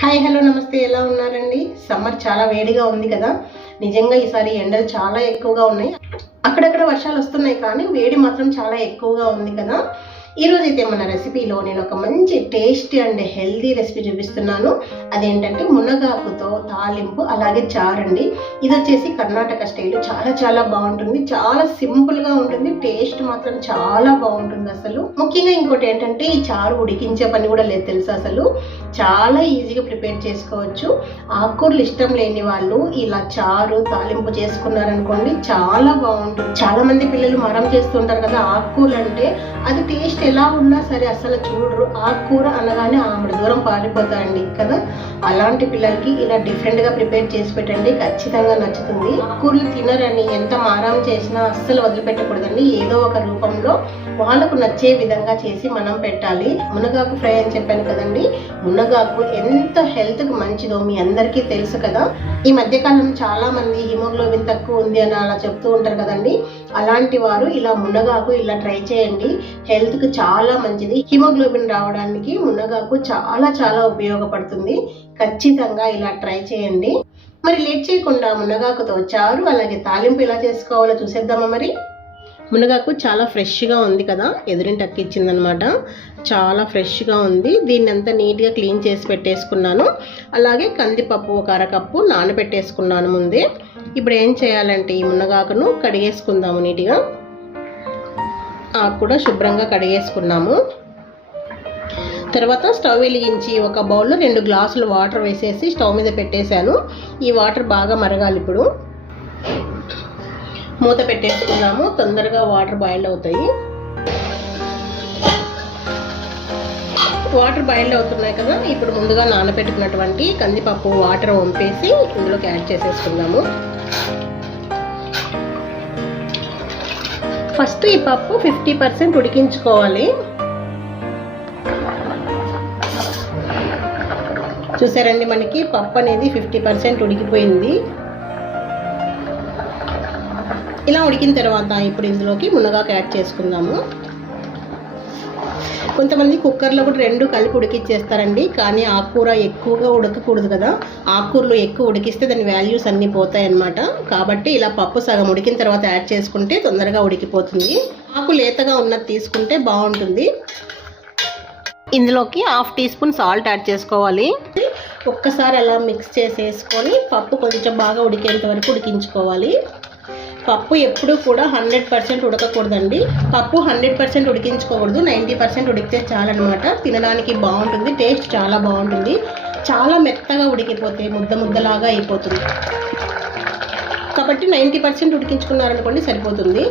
Hi hello నమస్తే. ఎలా ఉన్నారండి? సమ్మర్ చాలా వేడిగా ఉంది కదా. నిజంగా ఈసారి ఎండలు చాలా ఎక్కువగా ఉన్నాయి. అక్కడక్కడ వర్షాలు వస్తున్నాయి కానీ వేడి మాత్రం చాలా ఎక్కువగా ఉంది కదా. ఈరోజైతే అయితే మన రెసిపీలో నేను ఒక మంచి టేస్టీ అండ్ హెల్దీ రెసిపీ చూపిస్తున్నాను. అదేంటంటే మునగాకుతో తాలింపు అలాగే చారండి. ఇది వచ్చేసి కర్ణాటక స్టైల్. చాలా చాలా బాగుంటుంది. చాలా సింపుల్గా ఉంటుంది. టేస్ట్ మాత్రం చాలా బాగుంటుంది అసలు. ముఖ్యంగా ఇంకోటి ఏంటంటే ఈ చారు ఉడికించే పని కూడా లేదు తెలుసు అసలు? చాలా ఈజీగా ప్రిపేర్ చేసుకోవచ్చు. ఆకుకూరలు ఇష్టం లేని వాళ్ళు ఇలా చారు తాలింపు చేసుకున్నారనుకోండి చాలా బాగుంటుంది. చాలా మంది పిల్లలు మరం చేస్తుంటారు కదా ఆకుకూరలు అంటే అది టేస్ట్ ఎలా ఉన్నా సరే అసలు చూడరు. ఆ కూర అనగానే ఆవిడ దూరం పారిపోతారండి కదా. అలాంటి పిల్లలకి ఇలా డిఫరెంట్గా ప్రిపేర్ చేసి పెట్టండి. ఖచ్చితంగా నచ్చుతుంది. ఆకుకూరలు తినరని ఎంత మారం చేసినా అస్సలు వదిలిపెట్టకూడదండి. ఏదో ఒక రూపంలో వాళ్ళకు నచ్చే విధంగా చేసి మనం పెట్టాలి. మునగాకు ఫ్రై అని చెప్పాను కదండి. మునగాకు ఎంత హెల్త్కి మంచిదో మీ అందరికీ తెలుసు కదా. ఈ మధ్యకాలం చాలా మంది హిమోగ్లోబిన్ తక్కువ ఉంది అని అలా చెప్తూ ఉంటారు కదండి. అలాంటి వారు ఇలా మునగాకు ఇలా ట్రై చేయండి. హెల్త్కు చాలా మంచిది. హిమోగ్లోబిన్ రావడానికి మునగాకు చాలా చాలా ఉపయోగపడుతుంది. ఖచ్చితంగా ఇలా ట్రై చేయండి. మరి లేట్ చేయకుండా మునగాకుతో చారు అలాగే తాలింపు ఎలా చేసుకోవాలో చూసేద్దామా మరి? మునగాకు చాలా ఫ్రెష్గా ఉంది కదా ఎదురింటి అక్కిచ్చిందనమాట చాలా ఫ్రెష్గా ఉంది. దీన్ని అంతా నీట్గా క్లీన్ చేసి పెట్టేసుకున్నాను. అలాగే కందిపప్పు ఒక అరకప్పు నానబెట్టేసుకున్నాను ముందే. ఇప్పుడు ఏం చేయాలంటే ఈ మునగాకును కడిగేసుకుందాము నీట్గా. ఆకు కూడా శుభ్రంగా కడిగేసుకున్నాము. తర్వాత స్టవ్ వెలిగించి ఒక బౌల్లో రెండు గ్లాసులు వాటర్ వేసేసి స్టవ్ మీద పెట్టేశాను. ఈ వాటర్ బాగా మరగాలి ఇప్పుడు. మూత పెట్టేసుకున్నాము. తొందరగా వాటర్ బాయిల్ అవుతాయి. వాటర్ బాయిల్ అవుతున్నాయి కదా ఇప్పుడు ముందుగా నానబెట్టుకున్నటువంటి కందిపప్పు వాటర్ వంపేసి ఇందులోకి యాడ్ చేసేసుకుందాము. ఫస్ట్ ఈ పప్పు ఫిఫ్టీ పర్సెంట్ ఉడికించుకోవాలి. చూసారండి మనకి పప్పు అనేది ఫిఫ్టీ పర్సెంట్ ఉడికిపోయింది. ఇలా ఉడికిన తర్వాత ఇప్పుడు ఇందులోకి మునగాకు యాడ్ చేసుకుందాము. కొంతమంది కుక్కర్లో కూడా రెండు కలిపి ఉడికిచ్చేస్తారండి కానీ ఆకుకూర ఎక్కువగా ఉడకకూడదు కదా. ఆకుకూరలు ఎక్కువ ఉడికిస్తే దాని వాల్యూస్ అన్నీ పోతాయి అన్నమాట. కాబట్టి ఇలా పప్పు సగం ఉడికిన తర్వాత యాడ్ చేసుకుంటే తొందరగా ఉడికిపోతుంది. ఆకు లేతగా ఉన్నది తీసుకుంటే బాగుంటుంది. ఇందులోకి half teaspoon salt add చేసుకోవాలి. ఒక్కసారి అలా మిక్స్ చేసేసుకొని పప్పు కొంచెం బాగా ఉడికేంత వరకు ఉడికించుకోవాలి. పప్పు ఎప్పుడూ కూడా హండ్రెడ్ పర్సెంట్ ఉడకకూడదండి. పప్పు హండ్రెడ్ పర్సెంట్ ఉడికించుకోకూడదు. నైంటీ పర్సెంట్ ఉడికితే చాలన్నమాట తినడానికి బాగుంటుంది. టేస్ట్ చాలా బాగుంటుంది. చాలా మెత్తగా ఉడికిపోతే ముద్ద ముద్దలాగా అయిపోతుంది. కాబట్టి నైంటీ పర్సెంట్ ఉడికించుకున్నారనుకోండి సరిపోతుంది.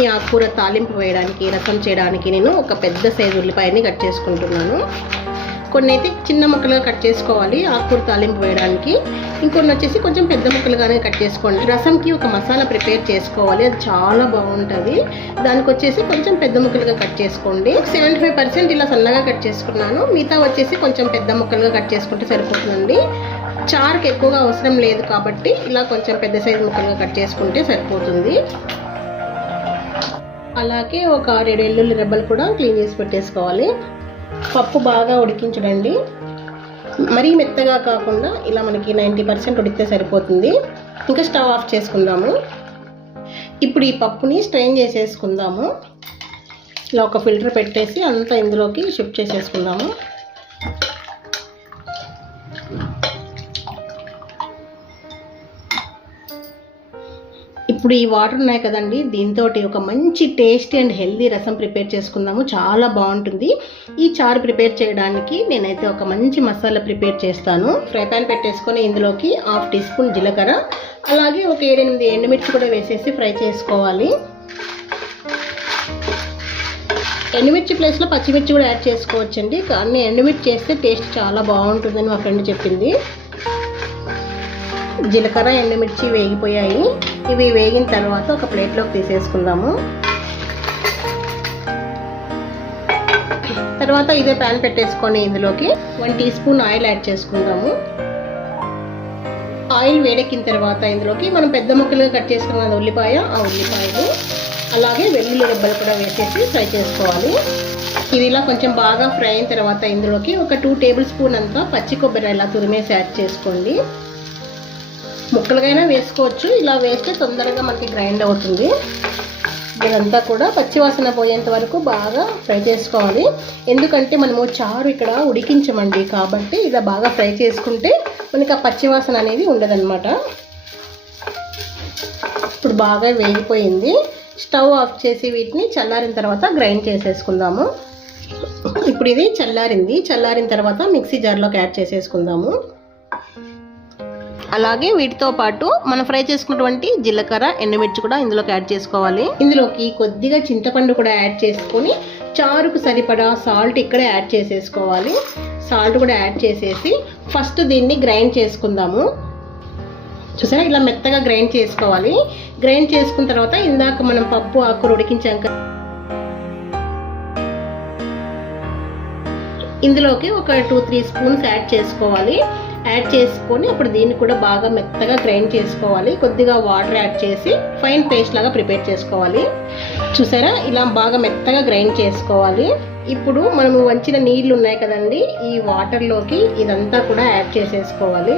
ఈ ఆకుకూర తాలింపు వేయడానికి రసం చేయడానికి నేను ఒక పెద్ద సైజు ఉల్లిపాయని కట్ చేసుకుంటున్నాను. కొన్ని అయితే చిన్న ముక్కలుగా కట్ చేసుకోవాలి ఆకుకూర తాలింపు వేయడానికి. ఇంకొన్ని వచ్చేసి కొంచెం పెద్ద ముక్కలుగానే కట్ చేసుకోండి. రసంకి ఒక మసాలా ప్రిపేర్ చేసుకోవాలి అది చాలా బాగుంటుంది. దానికి వచ్చేసి కొంచెం పెద్ద ముక్కలుగా కట్ చేసుకోండి. సెవెంటీ ఫైవ్ పర్సెంట్ ఇలా సన్నగా కట్ చేసుకున్నాను. మిగతా వచ్చేసి కొంచెం పెద్ద ముక్కలుగా కట్ చేసుకుంటే సరిపోతుందండి. చారుకి ఎక్కువగా అవసరం లేదు కాబట్టి ఇలా కొంచెం పెద్ద సైజు ముక్కలుగా కట్ చేసుకుంటే సరిపోతుంది. అలాగే ఒక ఆరేడు ఎల్లుల్లి రెబ్బలు కూడా క్లీన్ చేసి పెట్టేసుకోవాలి. పప్పు బాగా ఉడికించడండి. మరీ మెత్తగా కాకుండా ఇలా మనకి నైంటీ పర్సెంట్ ఉడికితే సరిపోతుంది. ఇంకా స్టవ్ ఆఫ్ చేసుకుందాము. ఇప్పుడు ఈ పప్పుని స్ట్రెయిన్ చేసేసుకుందాము. ఇలా ఒక ఫిల్టర్ పెట్టేసి అంతా ఇందులోకి షిఫ్ట్ చేసేసుకుందాము. ఇప్పుడు ఈ వాటర్ ఉన్నాయి కదండి దీంతో ఒక మంచి tasty and healthy rasam prepare చేసుకుందాము. చాలా బాగుంటుంది. ఈ చారు ప్రిపేర్ చేయడానికి నేనైతే ఒక మంచి మసాలా ప్రిపేర్ చేస్తాను. ఫ్రై ప్యాన్ పెట్టేసుకొని ఇందులోకి హాఫ్ టీ స్పూన్ జీలకర్ర అలాగే ఒక ఏడెనిమిది ఎండుమిర్చి కూడా వేసేసి ఫ్రై చేసుకోవాలి. ఎండుమిర్చి ప్లేస్లో పచ్చిమిర్చి కూడా యాడ్ చేసుకోవచ్చండి. కానీ ఎండుమిర్చి చేస్తే టేస్ట్ చాలా బాగుంటుందని మా ఫ్రెండ్ చెప్పింది. జీలకర్ర ఎండుమిర్చి వేగిపోయాయి. ఇవి వేగిన తర్వాత ఒక ప్లేట్లోకి తీసేసుకుందాము. తర్వాత ఇదే ప్యాన్ పెట్టేసుకొని ఇందులోకి one teaspoon oil add చేసుకుందాము. ఆయిల్ వేడెక్కిన తర్వాత ఇందులోకి మనం పెద్ద ముక్కలుగా కట్ చేసుకున్న ఉల్లిపాయ ఆ ఉల్లిపాయలు అలాగే వెల్లుల్లి రెబ్బలు కూడా వేసేసి ఫ్రై చేసుకోవాలి. ఇది ఇలా కొంచెం బాగా ఫ్రై అయిన తర్వాత ఇందులోకి ఒక టూ టేబుల్ స్పూన్ అంతా పచ్చి కొబ్బరి ఇలా తురిమేసి యాడ్ చేసుకోండి. ముక్కలుగైనా వేసుకోవచ్చు. ఇలా వేస్తే తొందరగా మనకి గ్రైండ్ అవుతుంది. ఇదంతా కూడా పచ్చివాసన పోయేంత వరకు బాగా ఫ్రై చేసుకోవాలి. ఎందుకంటే మనము చారు ఇక్కడ ఉడికించమండి. కాబట్టి ఇలా బాగా ఫ్రై చేసుకుంటే మనకి ఆ పచ్చివాసన అనేది ఉండదన్నమాట. ఇప్పుడు బాగా వేగిపోయింది. స్టవ్ ఆఫ్ చేసి వీటిని చల్లారిన తర్వాత గ్రైండ్ చేసేసుకుందాము. ఇప్పుడు ఇది చల్లారింది. చల్లారిన తర్వాత మిక్సీ జార్లోకి యాడ్ చేసేసుకుందాము. అలాగే వీటితో పాటు మనం ఫ్రై చేసుకున్నటువంటి జీలకర్ర ఎండుమిర్చి కూడా ఇందులోకి యాడ్ చేసుకోవాలి. ఇందులోకి కొద్దిగా చింతపండు కూడా యాడ్ చేసుకొని చారుకు సరిపడా సాల్ట్ ఇక్కడ యాడ్ చేసేసుకోవాలి. సాల్ట్ కూడా యాడ్ చేసేసి ఫస్ట్ దీన్ని గ్రైండ్ చేసుకుందాము. చూసారా? ఇలా మెత్తగా గ్రైండ్ చేసుకోవాలి. గ్రైండ్ చేసుకున్న తర్వాత ఇందాక మనం పప్పు ఆకులు ఉడికించాం కదా. ఇందులోకి ఒక టూ త్రీ స్పూన్స్ యాడ్ చేసుకోవాలి. యాడ్ చేసుకొని అప్పుడు దీన్ని కూడా బాగా మెత్తగా గ్రైండ్ చేసుకోవాలి. కొద్దిగా వాటర్ యాడ్ చేసి ఫైన్ పేస్ట్ లాగా ప్రిపేర్ చేసుకోవాలి. చూసారా? ఇలా బాగా మెత్తగా గ్రైండ్ చేసుకోవాలి. ఇప్పుడు మనము వంచిన నీళ్ళు ఉన్నాయి కదండి ఈ వాటర్లోకి ఇదంతా కూడా యాడ్ చేసేసుకోవాలి.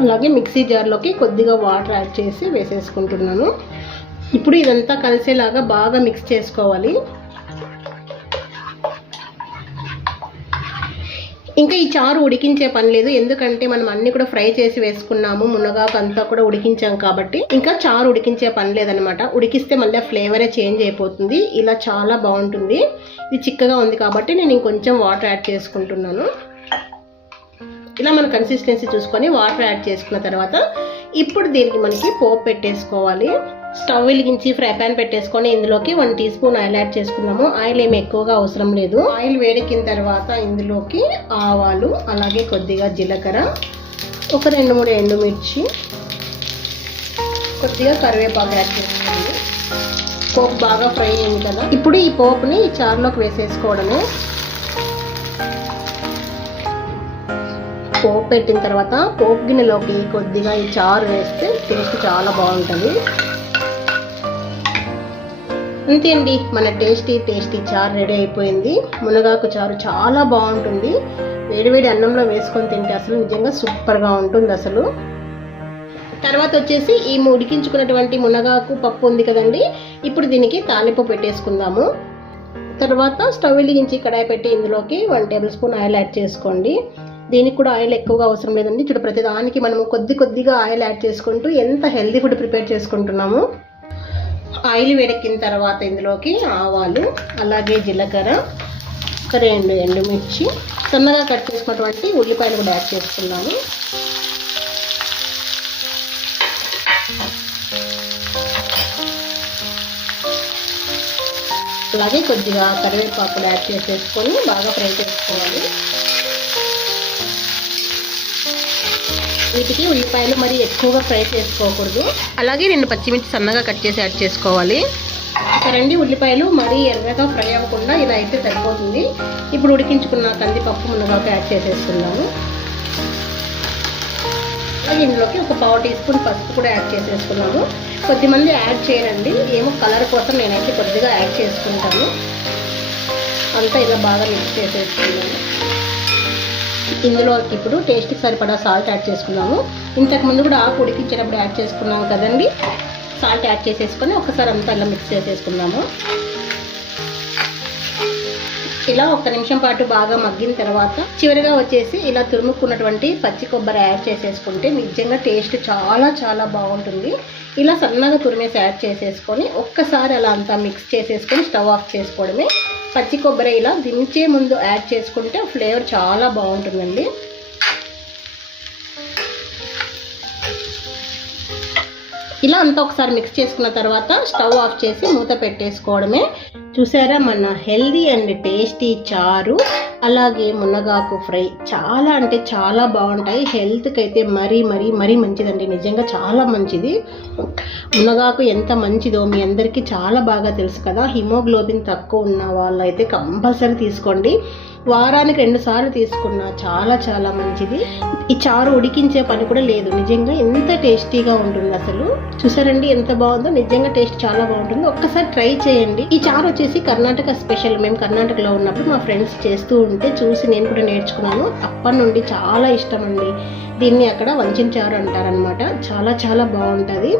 అలాగే మిక్సీ జార్లోకి కొద్దిగా వాటర్ యాడ్ చేసి వేసేసుకుంటున్నాను. ఇప్పుడు ఇదంతా కలిసేలాగా బాగా మిక్స్ చేసుకోవాలి. ఇంకా ఈ చారు ఉడికించే పని లేదు. ఎందుకంటే మనం అన్ని కూడా ఫ్రై చేసి వేసుకున్నాము. మునగాకు అంతా కూడా ఉడికించాం కాబట్టి ఇంకా చారు ఉడికించే పని లేదనమాట. ఉడికిస్తే మళ్ళీ ఫ్లేవరే చేంజ్ అయిపోతుంది. ఇలా చాలా బాగుంటుంది. ఇది చిక్కగా ఉంది కాబట్టి నేను ఇంకొంచెం వాటర్ యాడ్ చేసుకుంటున్నాను. ఇలా మన కన్సిస్టెన్సీ చూసుకొని వాటర్ యాడ్ చేసుకున్న తర్వాత ఇప్పుడు దీనికి మనకి పోపు పెట్టేసుకోవాలి. స్టవ్ వెలిగించి ఫ్రై పాన్ పెట్టేసుకొని ఇందులోకి one teaspoon oil add చేసుకున్నాము ఆయిల్ ఏమి ఎక్కువగా అవసరం లేదు. ఆయిల్ వేడెక్కిన తర్వాత ఇందులోకి ఆవాలు అలాగే కొద్దిగా జీలకర్ర ఒక రెండు మూడు ఎండుమిర్చి కొద్దిగా కరివేపాకు యాడ్ చేసుకోండి పోపు బాగా ఫ్రై అయింది కదా? ఇప్పుడు ఈ పోపుని ఈ చారులోకి వేసేసుకోవడమే. పోపు పెట్టిన తర్వాత పోపు గిన్నెలోకి కొద్దిగా ఈ చారు వేస్తే టేస్ట్ చాలా బాగుంటుంది. అంతే అండి. మన టేస్టీ టేస్టీ చారు రెడీ అయిపోయింది. మునగాకు చారు చాలా బాగుంటుంది. వేడివేడి అన్నంలో వేసుకొని తింటే అసలు నిజంగా సూపర్గా ఉంటుంది అసలు. తర్వాత వచ్చేసి ఈ ఉడికించుకున్నటువంటి మునగాకు పప్పు ఉంది కదండి. ఇప్పుడు దీనికి తాలింపు పెట్టేసుకుందాము. తర్వాత స్టవ్ వెలిగించి కడాయి పెట్టి ఇందులోకి one tablespoon oil add చేసుకోండి. దీనికి కూడా ఆయిల్ ఎక్కువగా అవసరం లేదండి. చూడు ప్రతిదానికి మనము కొద్ది కొద్దిగా ఆయిల్ యాడ్ చేసుకుంటూ ఎంత హెల్దీ ఫుడ్ ప్రిపేర్ చేసుకుంటున్నాము. ఆయిల్ వేడెక్కిన తర్వాత ఇందులోకి ఆవాలు అలాగే జీలకర్ర ఒక రెండు ఎండుమిర్చి సన్నగా కట్ చేసుకున్నటువంటి ఉల్లిపాయలు కూడా యాడ్ చేసుకున్నాము అలాగే కొద్దిగా కరివేపాకులు యాడ్ చేసేసుకొని బాగా ఫ్రై చేసుకోవాలి వీటికి ఉల్లిపాయలు మరి ఎక్కువగా ఫ్రై చేసుకోకూడదు. అలాగే రెండు పచ్చిమిర్చి సన్నగా కట్ చేసి యాడ్ చేసుకోవాలి. రెండు ఉల్లిపాయలు మరీ ఎర్రగా ఫ్రై అవ్వకుండా ఇలా అయితే సరిపోతుంది. ఇప్పుడు ఉడికించుకున్న కందిపప్పు మునగాకు యాడ్ చేసేసుకుందాము అలాగే ఇందులోకి ఒక పావు టీ స్పూన్ పసుపు కూడా యాడ్ చేసేసుకున్నాము కొద్దిమంది యాడ్ చేయరండి. ఏమో కలర్ కోసం నేనైతే కొద్దిగా యాడ్ చేసుకుంటాను. అంతా ఇలా బాగా మిక్స్ చేసేసుకున్నాను ఇందులో ఇప్పుడు టేస్ట్కి సరిపడా సాల్ట్ యాడ్ చేసుకున్నాము. ఇంతకు ముందు కూడా ఆకు ఉడికించేటప్పుడు యాడ్ చేసుకున్నాము కదండి. సాల్ట్ యాడ్ చేసేసుకొని ఒకసారి అంతా ఇలా మిక్స్ చేసేసుకున్నాము ఇలా ఒక్క నిమిషం పాటు బాగా మగ్గిన తర్వాత చివరిగా వచ్చేసి ఇలా తురుముకున్నటువంటి పచ్చి కొబ్బరి యాడ్ చేసేసుకుంటే నిజంగా టేస్ట్ చాలా చాలా బాగుంటుంది. ఇలా సన్నగా తురిమేసి యాడ్ చేసేసుకొని ఒక్కసారి అలా అంతా మిక్స్ చేసేసుకొని స్టవ్ ఆఫ్ చేసుకోవడమే. పచ్చి కొబ్బరి ఇలా దించే ముందు యాడ్ చేసుకుంటే ఫ్లేవర్ చాలా బాగుంటుందండి. ఇలా అంతా ఒకసారి మిక్స్ చేసుకున్న తర్వాత స్టవ్ ఆఫ్ చేసి మూత పెట్టేసుకోవడమే. చూసారా? మన హెల్దీ అండ్ టేస్టీ చారు అలాగే మునగాకు ఫ్రై చాలా అంటే చాలా బాగుంటాయి. హెల్త్కి అయితే మరీ మరీ మరీ మంచిదండి. నిజంగా చాలా మంచిది. మునగాకు ఎంత మంచిదో మీ అందరికీ చాలా బాగా తెలుసు కదా. హిమోగ్లోబిన్ తక్కువ ఉన్న వాళ్ళైతే కంపల్సరీ తీసుకోండి. వారానికి రెండు సార్లు తీసుకున్నా చాలా చాలా మంచిది. ఈ చారు ఉడికించే పని కూడా లేదు. నిజంగా ఎంత టేస్టీగా ఉంటుంది అసలు. చూసారండి ఎంత బాగుందో. నిజంగా టేస్ట్ చాలా బాగుంటుంది. ఒక్కసారి ట్రై చేయండి. ఈ చారు వచ్చేసి కర్ణాటక స్పెషల్. మేము కర్ణాటకలో ఉన్నప్పుడు మా ఫ్రెండ్స్ చేస్తూ ఉంటే చూసి నేను కూడా నేర్చుకున్నాను. అప్పటి నుండి చాలా ఇష్టం అండి. దీన్ని అక్కడ వంచారు అంటారనమాట చాలా చాలా బాగుంటుంది.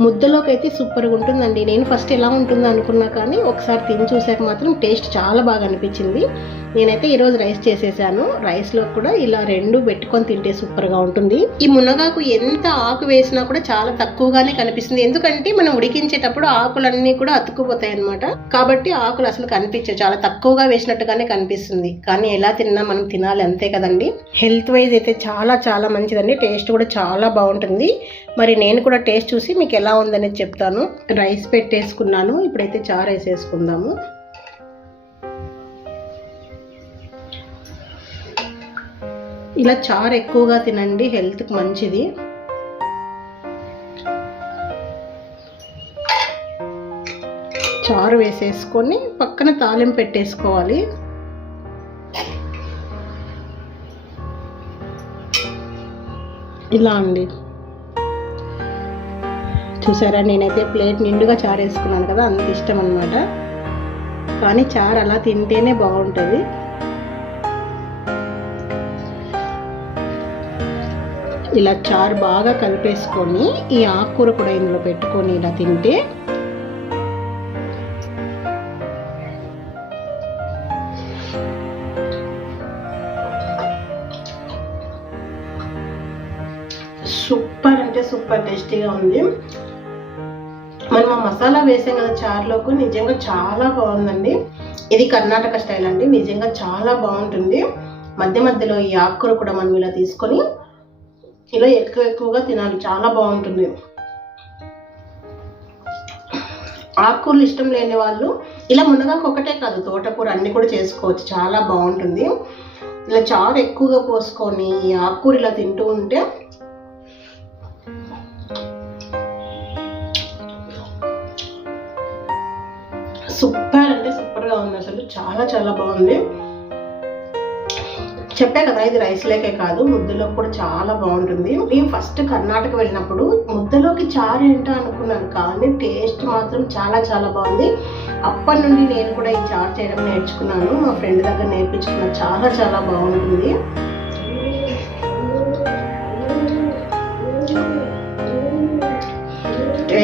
ముద్దలోకి అయితే సూపర్గా ఉంటుందండి. నేను ఫస్ట్ ఎలా ఉంటుందో అనుకున్నా కానీ ఒకసారి తిని చూసాక మాత్రం టేస్ట్ చాలా బాగా అనిపించింది. నేనైతే ఈరోజు రైస్ చేసేసాను. రైస్లో కూడా ఇలా రెండు పెట్టుకొని తింటే సూపర్గా ఉంటుంది. ఈ మునగాకు ఎంత ఆకు వేసినా కూడా చాలా తక్కువగానే కనిపిస్తుంది. ఎందుకంటే మనం ఉడికించేటప్పుడు ఆకులన్నీ కూడా అతుక్కుపోతాయి అనమాట కాబట్టి ఆకులు అసలు కనిపించవు. చాలా తక్కువగా వేసినట్టుగానే కనిపిస్తుంది. కానీ ఎలా తిన్నా మనం తినాలి అంతే కదండి. హెల్త్ వైజ్ అయితే చాలా చాలా మంచిదండి. టేస్ట్ కూడా చాలా బాగుంటుంది. మరి నేను కూడా టేస్ట్ చూసి మీకు ఎలా ఉందనేది చెప్తాను. రైస్ పెట్టేసుకున్నాను. ఇప్పుడైతే చారు వేసేసుకుందాము. ఇలా చారు ఎక్కువగా తినండి. హెల్త్కి మంచిది. చారు వేసేసుకొని పక్కన తాలింపు పెట్టేసుకోవాలి. ఇలా అండి. చూసారా? నేనైతే ప్లేట్ నిండుగా చారు వేసుకున్నాను కదా అంత ఇష్టం అనమాట కానీ చారు అలా తింటేనే బాగుంటుంది. ఇలా చారు బాగా కలిపేసుకొని ఈ ఆకుకూర కూడా ఇందులో పెట్టుకొని ఇలా తింటే సూపర్ అంటే సూపర్ టేస్టీగా ఉంది. మనం ఆ మసాలా వేసాం కదా చారులోకి నిజంగా చాలా బాగుందండి. ఇది కర్ణాటక స్టైల్ అండి. నిజంగా చాలా బాగుంటుంది. మధ్య మధ్యలో ఈ ఆకుకూర కూడా మనం ఇలా తీసుకొని ఇలా ఎక్కువ ఎక్కువగా తినాలి. చాలా బాగుంటుంది. ఆకుకూరలు ఇష్టం లేని వాళ్ళు ఇలా మునగాకు ఒకటే కాదు తోటకూర అన్ని కూడా చేసుకోవచ్చు. చాలా బాగుంటుంది. ఇలా చారు ఎక్కువగా పోసుకొని ఈ ఆకుకూర ఇలా తింటూ ఉంటే చాలా చాలా బాగుంది. చెప్పా కదా ఇది రైస్ లేకే కాదు ముద్దలో కూడా చాలా బాగుంటుంది. మేము ఫస్ట్ కర్ణాటక వెళ్ళినప్పుడు ముద్దలోకి చారు ఏంటో అనుకున్నాను కానీ టేస్ట్ మాత్రం చాలా చాలా బాగుంది. అప్పటి నుండి నేను కూడా ఈ చారు చేయడం నేర్చుకున్నాను. మా ఫ్రెండ్ దగ్గర నేర్పించుకున్న చాలా చాలా బాగుంటుంది.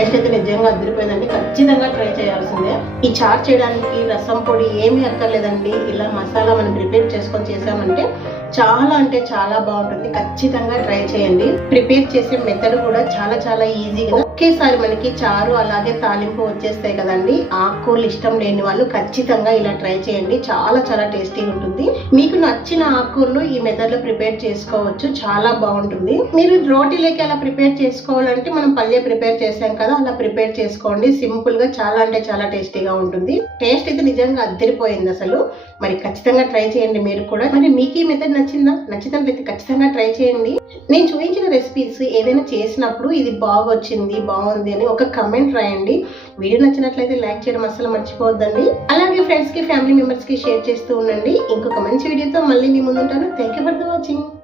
టేస్ట్ అయితే నిజంగా అదిరిపోయిందండి ఖచ్చితంగా ట్రై చేయాల్సిందే. ఈ చాట్ చేయడానికి రసం పొడి ఏమీ అక్కర్లేదండి. ఇలా మసాలా మనం ప్రిపేర్ చేసుకొని చేసామంటే చాలా అంటే చాలా బాగుంటుంది. ఖచ్చితంగా ట్రై చేయండి. ప్రిపేర్ చేసే మెథడ్ కూడా చాలా చాలా ఈజీగా ఒకేసారి మనకి చారు అలాగే తాలింపు వచ్చేస్తాయి కదండి. ఆకుకూరలు ఇష్టం లేని వాళ్ళు ఖచ్చితంగా ఇలా ట్రై చేయండి. చాలా చాలా టేస్టీగా ఉంటుంది. మీకు నచ్చిన ఆకుకూరలు ఈ మెథడ్లో ప్రిపేర్ చేసుకోవచ్చు. చాలా బాగుంటుంది. మీరు రోటీలోకి అలా ప్రిపేర్ చేసుకోవాలంటే మనం పల్లె ప్రిపేర్ చేసాం కదా అలా ప్రిపేర్ చేసుకోండి. సింపుల్గా చాలా అంటే చాలా టేస్టీగా ఉంటుంది. టేస్ట్ అయితే నిజంగా అద్దరిపోయింది అసలు. మరి ఖచ్చితంగా ట్రై చేయండి మీరు కూడా. మరి మీకు ఈ మెథడ్ నచ్చిందా? నచ్చినట్లయితే ఖచ్చితంగా ట్రై చేయండి. నేను చూపించిన రెసిపీస్ ఏదైనా చేసినప్పుడు ఇది బాగా వచ్చింది బాగుంది అని ఒక కమెంట్ రాయండి. వీడియో నచ్చినట్లయితే లైక్ చేయడం అసలు మర్చిపోవద్దండి. అలాగే ఫ్రెండ్స్కి ఫ్యామిలీ మెంబర్స్కి షేర్ చేస్తూ ఉండండి. ఇంకొక మంచి వీడియోతో మళ్ళీ మీ ముందు ఉంటాను thank you for the watching